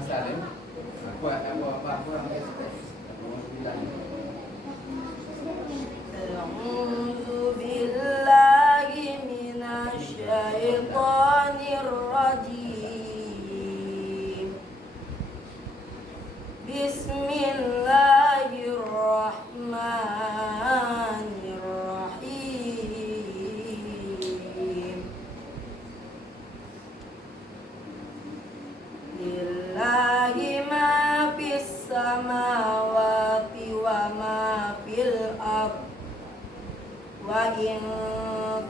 Salim. Aku kurang STS. Mau bilang. A'udzu billahi minasyaitonir rajim. Bismillahirrahmanirrahim. Lillahi ma fis samawati wa ma fil ardh. Wa in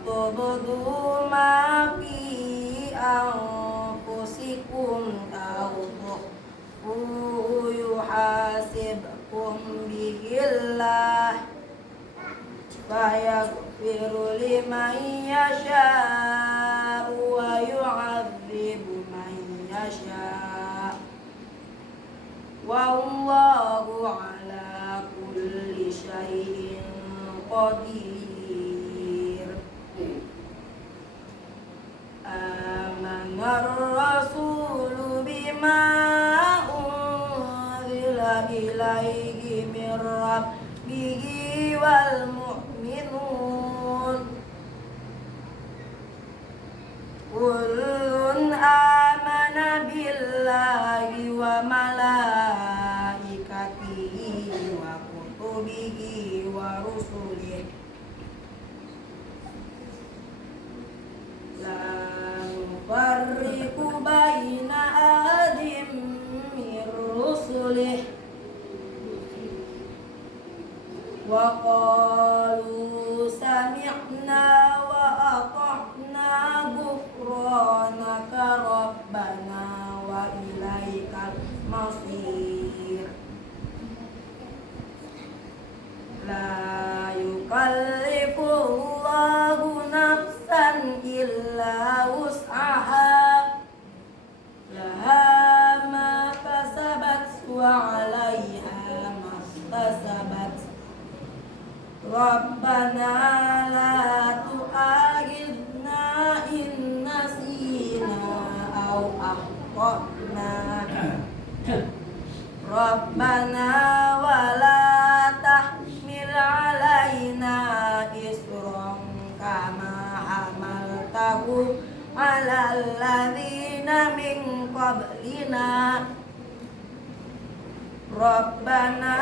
tubdu ma fi anfusikum aw tukhfuhu yuhasibkum bihillah fayaghfiru liman yasha'u wa yu'adzibu man yasha' wallahu ala kulli syai'in qadir. Amanar rasulu bima unzila ilaihi min rabbihi wal mu'minun kullun amana billahi wa malaikatihi wa kutubihi wa rusulihi la nufarriqu baina ahadin min rusulihi wa qalu sami'na wa ata'na ghufranaka rabbana wa ilaikal masir. La yukallifu Allahu nafsan illa wus'aha laha ma kasabat wa 'alaiha maktasabat. Rabbana la tu'akhidna in nasina aw akhtana. Rabbana wa la tahmil 'alaina isran kama hamaltahu 'alal ladzina min qablina. Rabbana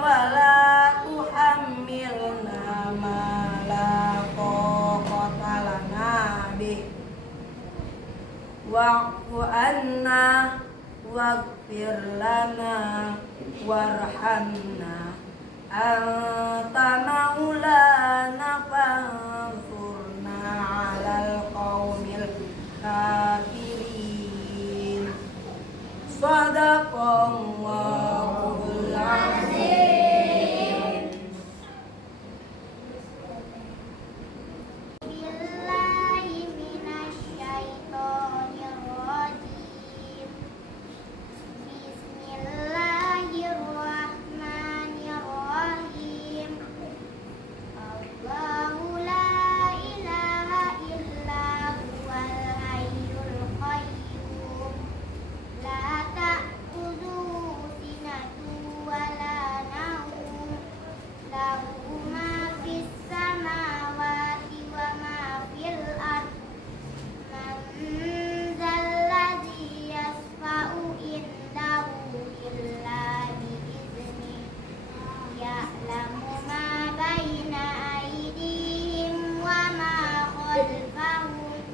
wa la tuhammilna ma la taqata lana bih wa'fu anna waghfir lana warhamna anta maulana fansurna 'alal qaumil kafirin. Shadaqallahul azim. Billahi minasyaitonir rajim. Bismillahirrahmanirrahim. Allahu la ilaha illa huwal hayyul qayyum. La ta'khudhuhu sinatun wa la nawm. Lahu ma fis samawati wa ma fil ardh. Man zalladzi yashfa'u indahu illa bi'iznihi. Ya'lamu ma baina aydihim wa ma khalfahum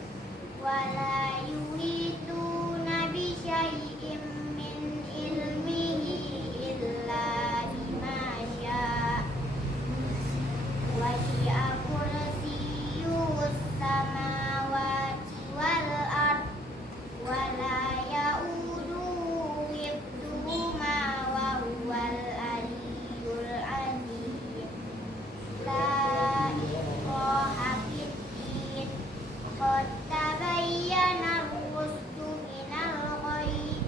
wa la yuhituna bi syai'in min ilmihi illa bima syaa'. Wasi'a kursiyyuhus samawati wal ardh wa la ya'uduhu hifdhuhuma wa huwal aliyyul azim. La ikraha fid-din qad tabayyana ar-rushdu minal ghayy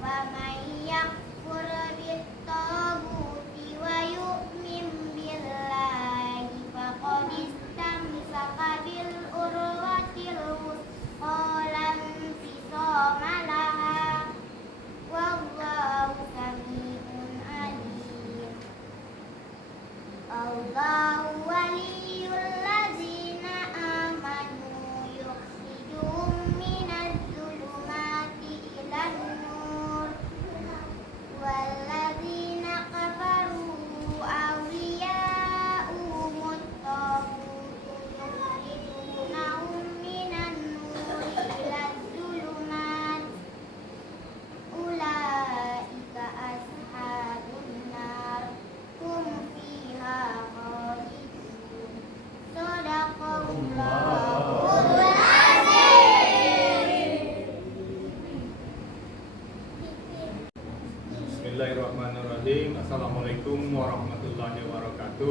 wa man yakfur bit-taghuti wa yu'min billahi faqad istamsaka bil urwatil wuthqa la infisama laha. Bismillahirrahmanirrahim. Assalamualaikum warahmatullahi wabarakatuh.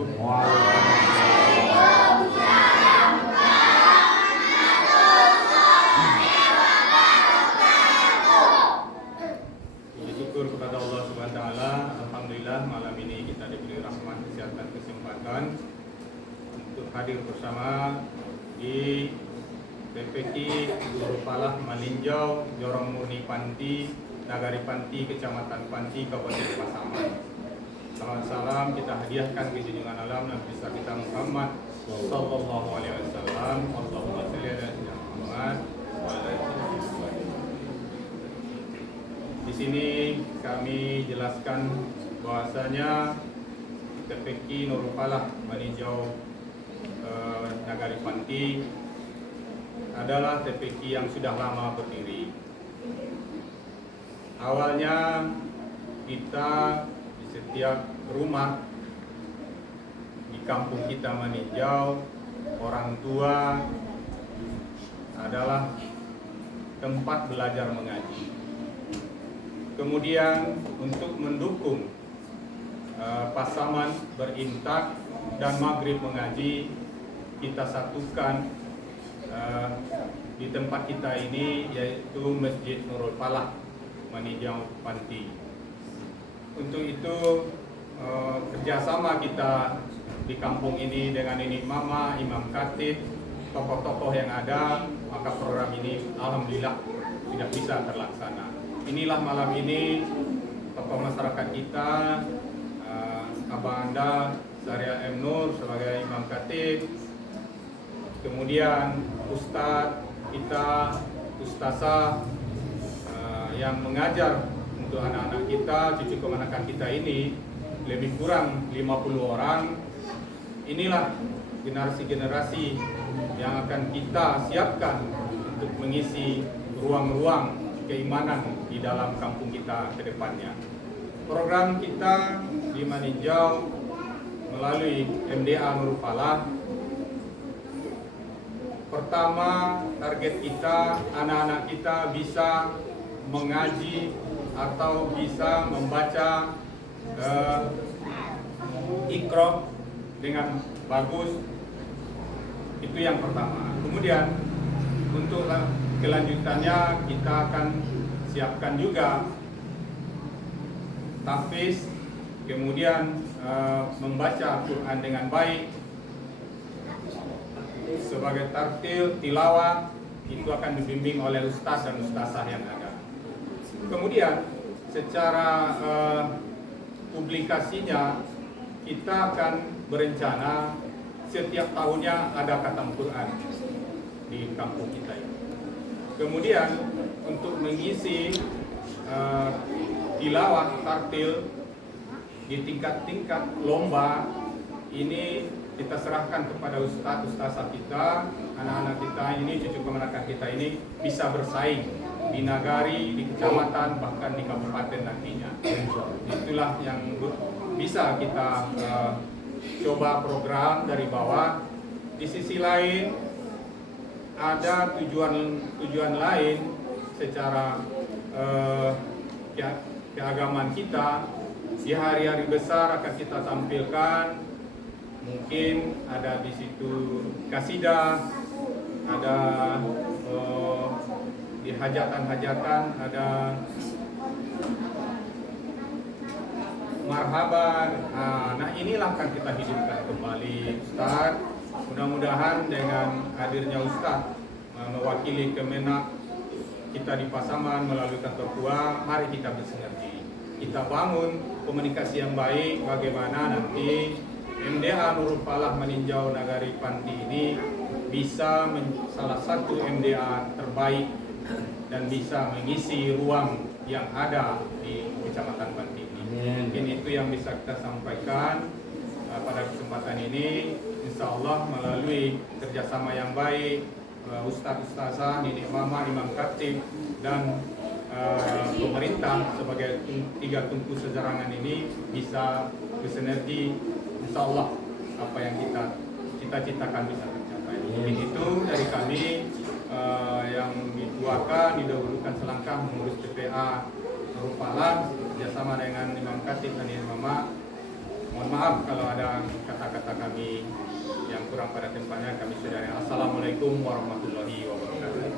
Puji syukur kepada Allah Subhanahu wa taala. Alhamdulillah malam ini kita diberi rahmat, kesehatan, kesempatan untuk hadir bersama di TPQ Guru Falah Malinjau, Jorong Murni Panti, Nagari Panti, Kecamatan Panti, Kabupaten Pasaman. Salam kita hadiahkan ke junjungan alam Nabi besar kita Muhammad sallallahu alaihi wasallam. Allahumma shalli ala sayyidina Muhammad wa ala alihi wasallam. Di sini kami jelaskan bahwasanya TPQ Nurul Falah Malinjau Nagari Panti adalah TPQ yang sudah lama berdiri. Awalnya kita di setiap rumah di kampung kita meninjau, orang tua adalah tempat belajar mengaji. Kemudian untuk mendukung Pasaman berintak dan maghrib mengaji, kita satukan di tempat kita ini, yaitu Masjid Nurul Falah Malinjau Panti. Untuk itu kerjasama kita di kampung ini dengan ini mama, imam khatib, tokoh-tokoh yang ada, maka program ini alhamdulillah sudah bisa terlaksana. Inilah malam ini tokoh masyarakat kita, Abang Anda Syariah M. Nur sebagai imam khatib, kemudian Ustadz kita, Ustazah yang mengajar untuk anak-anak kita, cucu keponakan kita ini lebih kurang 50 orang. Inilah generasi-generasi yang akan kita siapkan untuk mengisi ruang-ruang keimanan di dalam kampung kita ke depannya. Program kita di Malinjau melalui MDA Nurul Falah. Pertama, target kita anak-anak kita bisa mengaji atau bisa membaca Iqra dengan bagus. Itu yang pertama. Kemudian untuk kelanjutannya kita akan siapkan juga tahfiz, kemudian membaca Quran dengan baik sebagai tartil, tilawah, itu akan dibimbing oleh ustaz dan ustazah yang ada. Kemudian secara publikasinya kita akan berencana setiap tahunnya ada khatam Quran di kampung kita ini. Kemudian untuk mengisi tilawah tartil di tingkat-tingkat lomba ini kita serahkan kepada ustaz-ustazah kita, anak-anak kita ini, cucu keponakan kita ini bisa bersaing di nagari, di kecamatan, bahkan di kabupaten nantinya. Itulah yang bisa kita coba program dari bawah. Di sisi lain ada tujuan lain secara keagamaan kita. Di hari-hari besar akan kita tampilkan, mungkin ada di situ kasidah, ada di hajatan-hajatan ada marhaban. Nah inilah akan kita hidupkan kembali, Ustaz. Mudah-mudahan dengan hadirnya Ustaz mewakili Kemenak kita di Pasaman melalui kantor tua, mari kita bersinergi. Kita bangun komunikasi yang baik bagaimana nanti MDA Nurul Falah Malinjau Nagari Panti ini bisa salah satu MDA terbaik dan bisa mengisi ruang yang ada di Kecamatan Panti ini. Mungkin itu yang bisa kita sampaikan pada kesempatan ini. Insya Allah melalui kerjasama yang baik Ustaz-Ustazah, Nenek Mama, Imam Khatib dan pemerintah sebagai tiga tungku sejarangan ini bisa bersinergi. Insya Allah apa yang kita cita-citakan bisa tercapai. Mungkin itu dari kami yang dituakan, didahulukan selangkah mengurus TPA Nurul Falah. bekerjasama dengan Imam Khatib dan Imam Mak. Mohon maaf kalau ada kata-kata kami yang kurang pada tempatnya. Kami saudara. Assalamualaikum warahmatullahi wabarakatuh.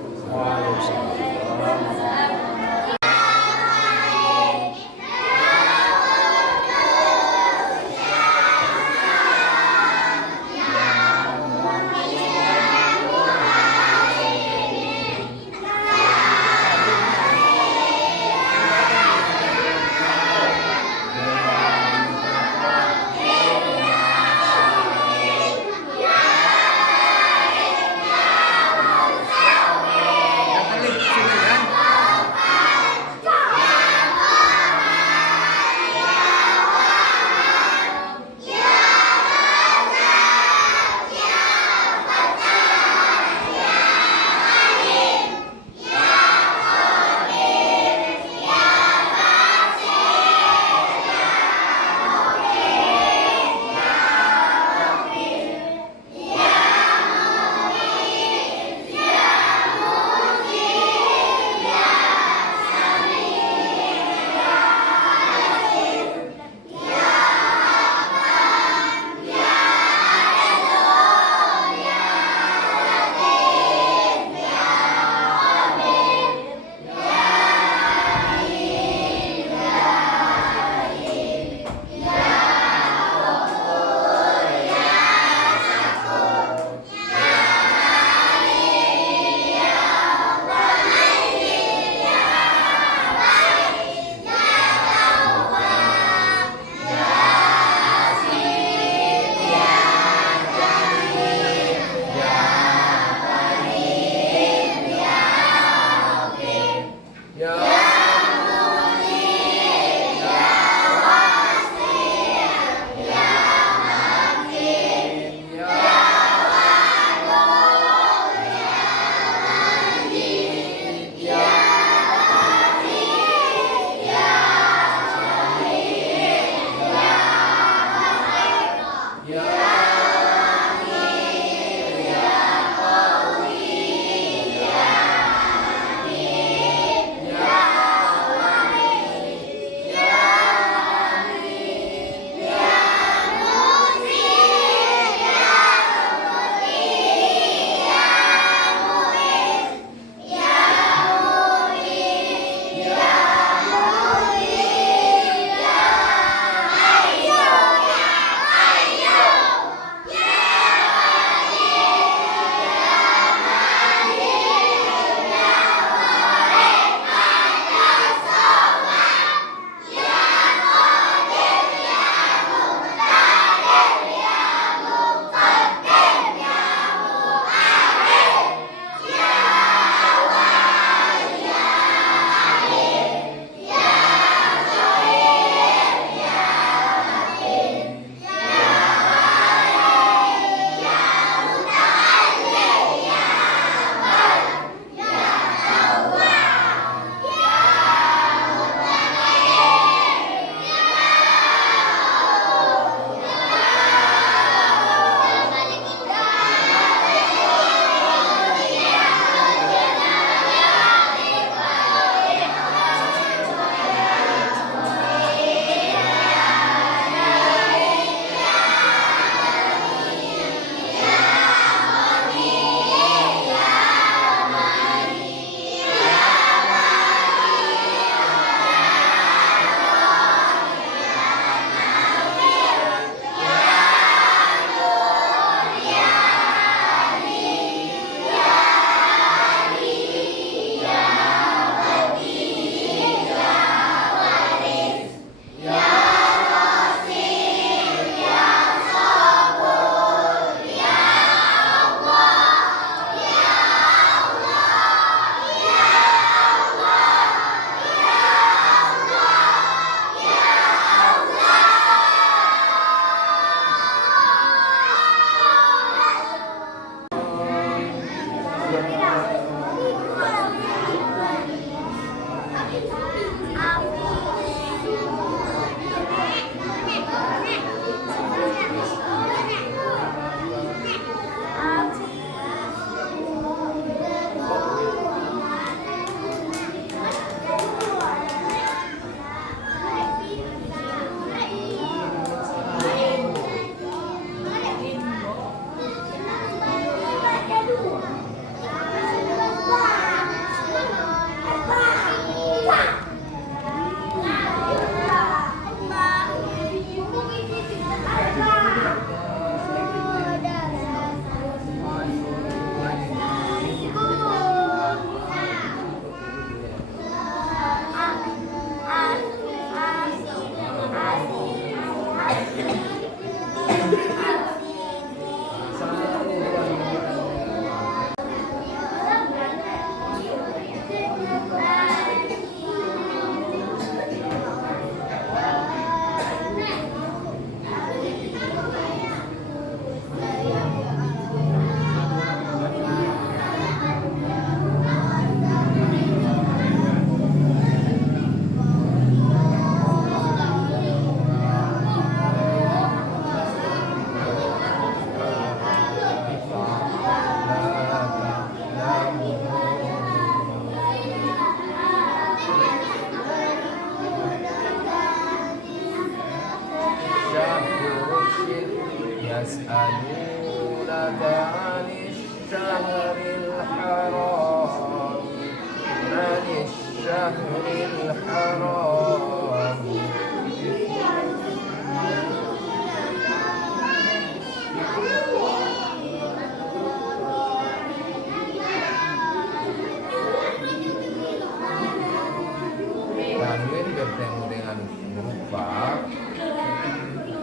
Tanwin bertemu dengan berupa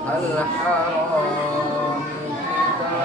Al-Haram kita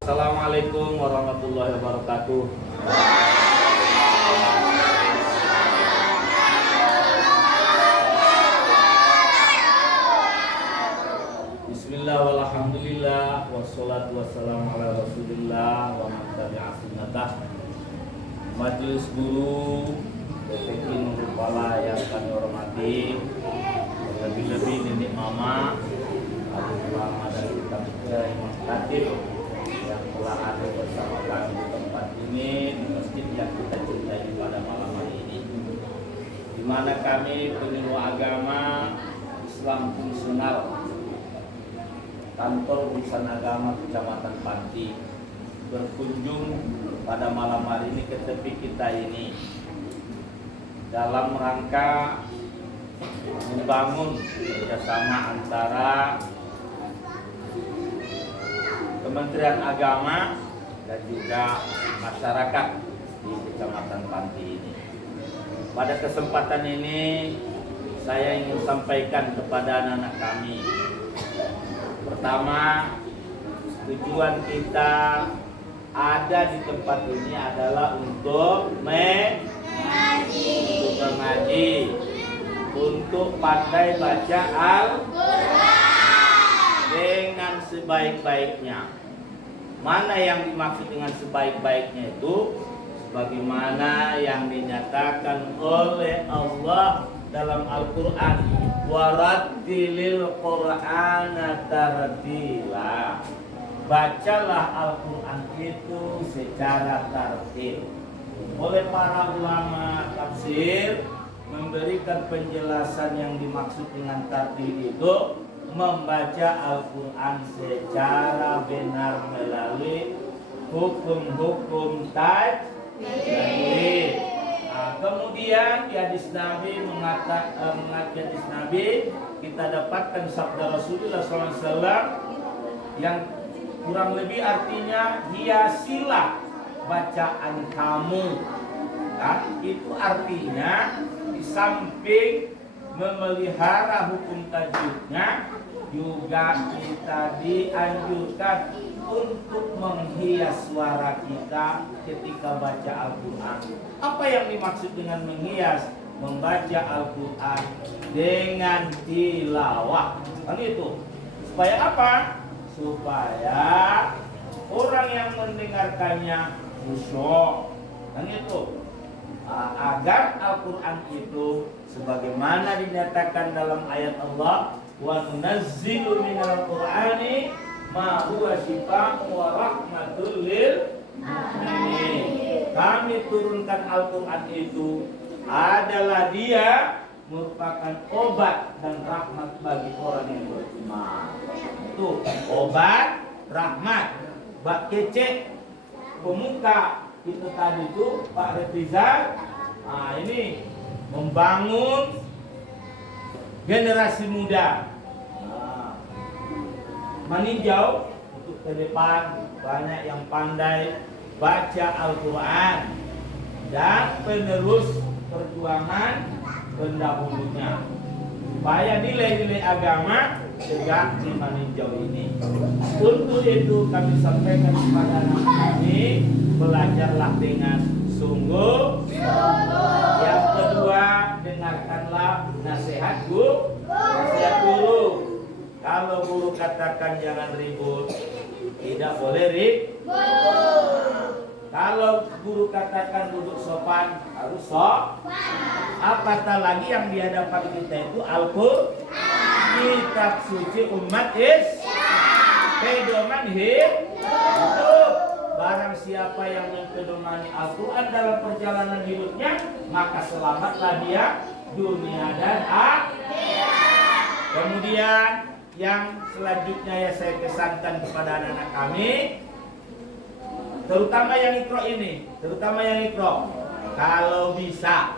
Assalamualaikum warahmatullahi wabarakatuh. Bismillah walhamdulillah wassalatu wassalamu ala rasulillah wa man tabi'a sunnatah. Majelis guru PPK Nurul Fala yang kami hormati, lebih-lebih nenek mama, adik ulama dan kita imam khatib yang telah ada bersama kami di tempat ini, di masjid yang kita cintai pada malam hari ini, di mana kami penyuluh agama Islam fungsional kantor urusan agama Kecamatan Panti berkunjung pada malam hari ini ke tepi kita ini dalam rangka membangun kerjasama antara Kementerian Agama dan juga masyarakat di Kecamatan Panti ini. Pada kesempatan ini saya ingin sampaikan kepada anak-anak kami. Pertama, tujuan kita ada di tempat ini adalah untuk mengaji, untuk pandai baca Al-Quran dengan sebaik-baiknya. Mana yang dimaksud dengan sebaik-baiknya itu? Sebagaimana yang dinyatakan oleh Allah dalam Al-Quran, warattilil Qur'ana tartila. Bacalah Al-Quran itu secara tartil. Oleh para ulama tafsir memberikan penjelasan yang dimaksud dengan tartil itu membaca Al-Quran secara benar melalui hukum-hukum tajwid. Kemudian di hadis Nabi mengatakan hadis Nabi kita dapatkan sabda Rasulullah SAW yang kurang lebih artinya hiasilah bacaan kamu. Nah, itu artinya di samping memelihara hukum tajwidnya juga kita dianjurkan untuk menghias suara kita ketika baca Al-Quran. Apa yang dimaksud dengan menghias? Membaca Al-Quran dengan tilawah. Kan itu. Supaya apa? Supaya orang yang mendengarkannya khusyuk. Kan itu. Agar Al-Quran itu sebagaimana dinyatakan dalam ayat Allah, wa nunazzilu minal Qur'ani ma huwa syifaa'un wa rahmatul lil mu'minin. Kami turunkan Al-Quran itu adalah dia merupakan obat dan rahmat bagi orang yang beriman. Itu obat, rahmat. Bak kece pemuka itu tadi itu Pak Retrizal. Nah, ini membangun generasi muda. Meninjau untuk ke depan banyak yang pandai baca Al-Quran dan penerus perjuangan pendahulunya. supaya nilai-nilai agama tegak di Maninjau ini. Untuk itu kami sampaikan kepada anak kami, belajarlah dengan sungguh. Yang kedua, dengarkanlah nasihat guru. Kalau guru katakan jangan ribut, tidak boleh ribut. Kalau guru katakan duduk sopan, harus sopan. Apatah lagi yang di hadapan kita itu Al-Qur'an, kitab suci umat Islam, pedoman hidup. Barang siapa yang mempedomani Al-Quran dalam perjalanan hidupnya, maka selamatlah dia dunia dan akhirat. Kemudian yang selanjutnya ya saya kesankan kepada anak-anak kami, terutama yang ikro, kalau bisa,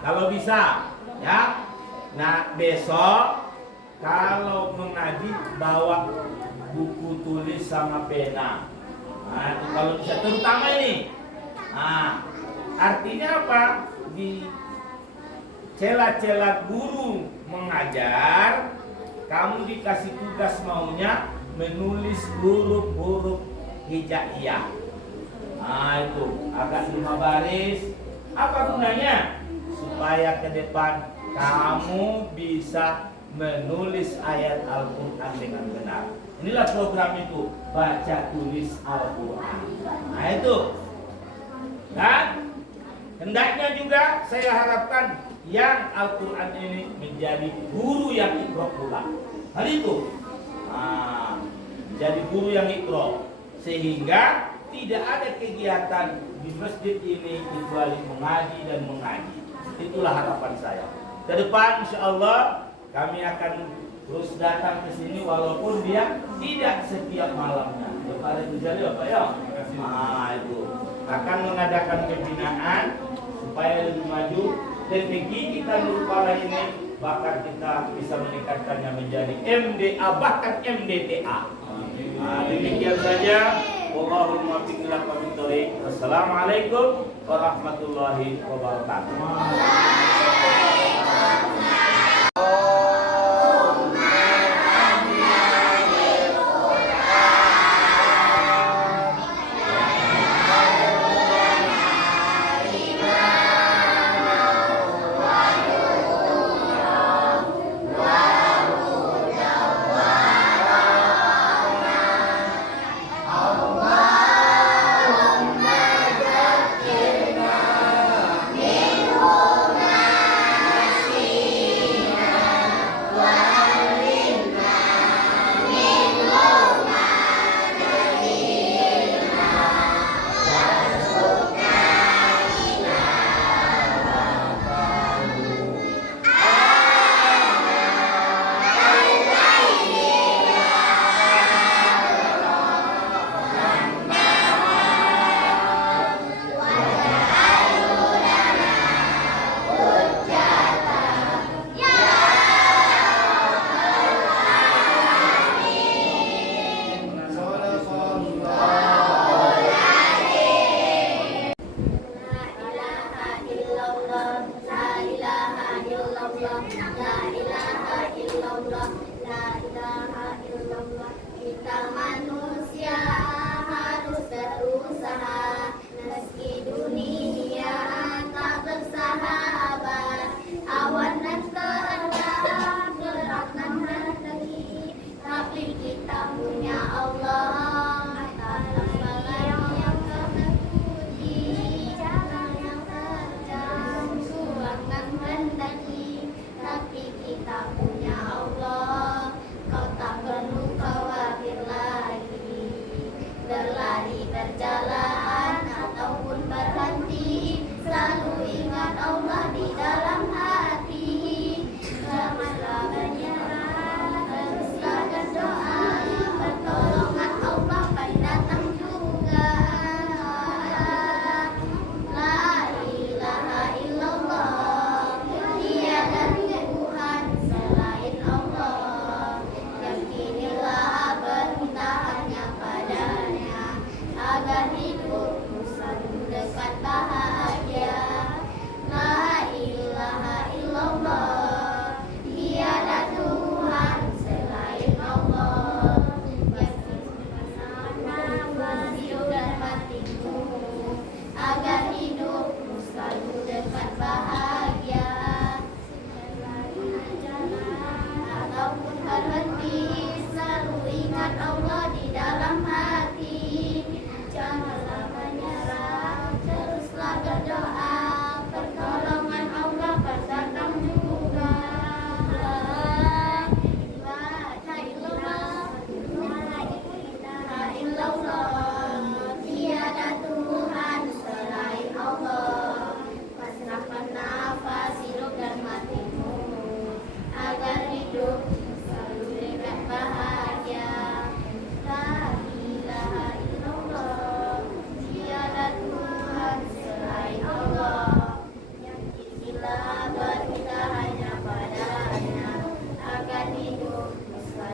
ya. Nah besok kalau mengaji bawa buku tulis sama pena. Nah, itu kalau bisa, terutama ini. Nah, artinya apa? Di celah-celah guru mengajar, kamu dikasih tugas maunya menulis huruf-huruf hijaiyah. Nah, itu agak 5 baris. Apa gunanya? Supaya ke depan kamu bisa menulis ayat Al-Quran dengan benar. Inilah program itu, baca tulis Al-Quran. Nah itu. Dan hendaknya juga saya harapkan yang Al-Quran ini menjadi guru yang ikro pula. Hal itu. Nah, menjadi guru yang ikro. Sehingga tidak ada kegiatan di masjid ini kecuali mengaji dan mengaji. Itulah harapan saya. Ke depan insya Allah kami akan terus datang ke sini walaupun dia tidak setiap malamnya. Kepada Ghazali Bapak ya. Nah itu akan mengadakan pembinaan supaya lebih maju. TPG kita Nurpala ini bahkan kita bisa meningkatkannya menjadi MDA bahkan MDTA. Nah, demikian saja. Wallahul muwaffiq ila aqwamit thoriq. Wassalamualaikum warahmatullahi wabarakatuh.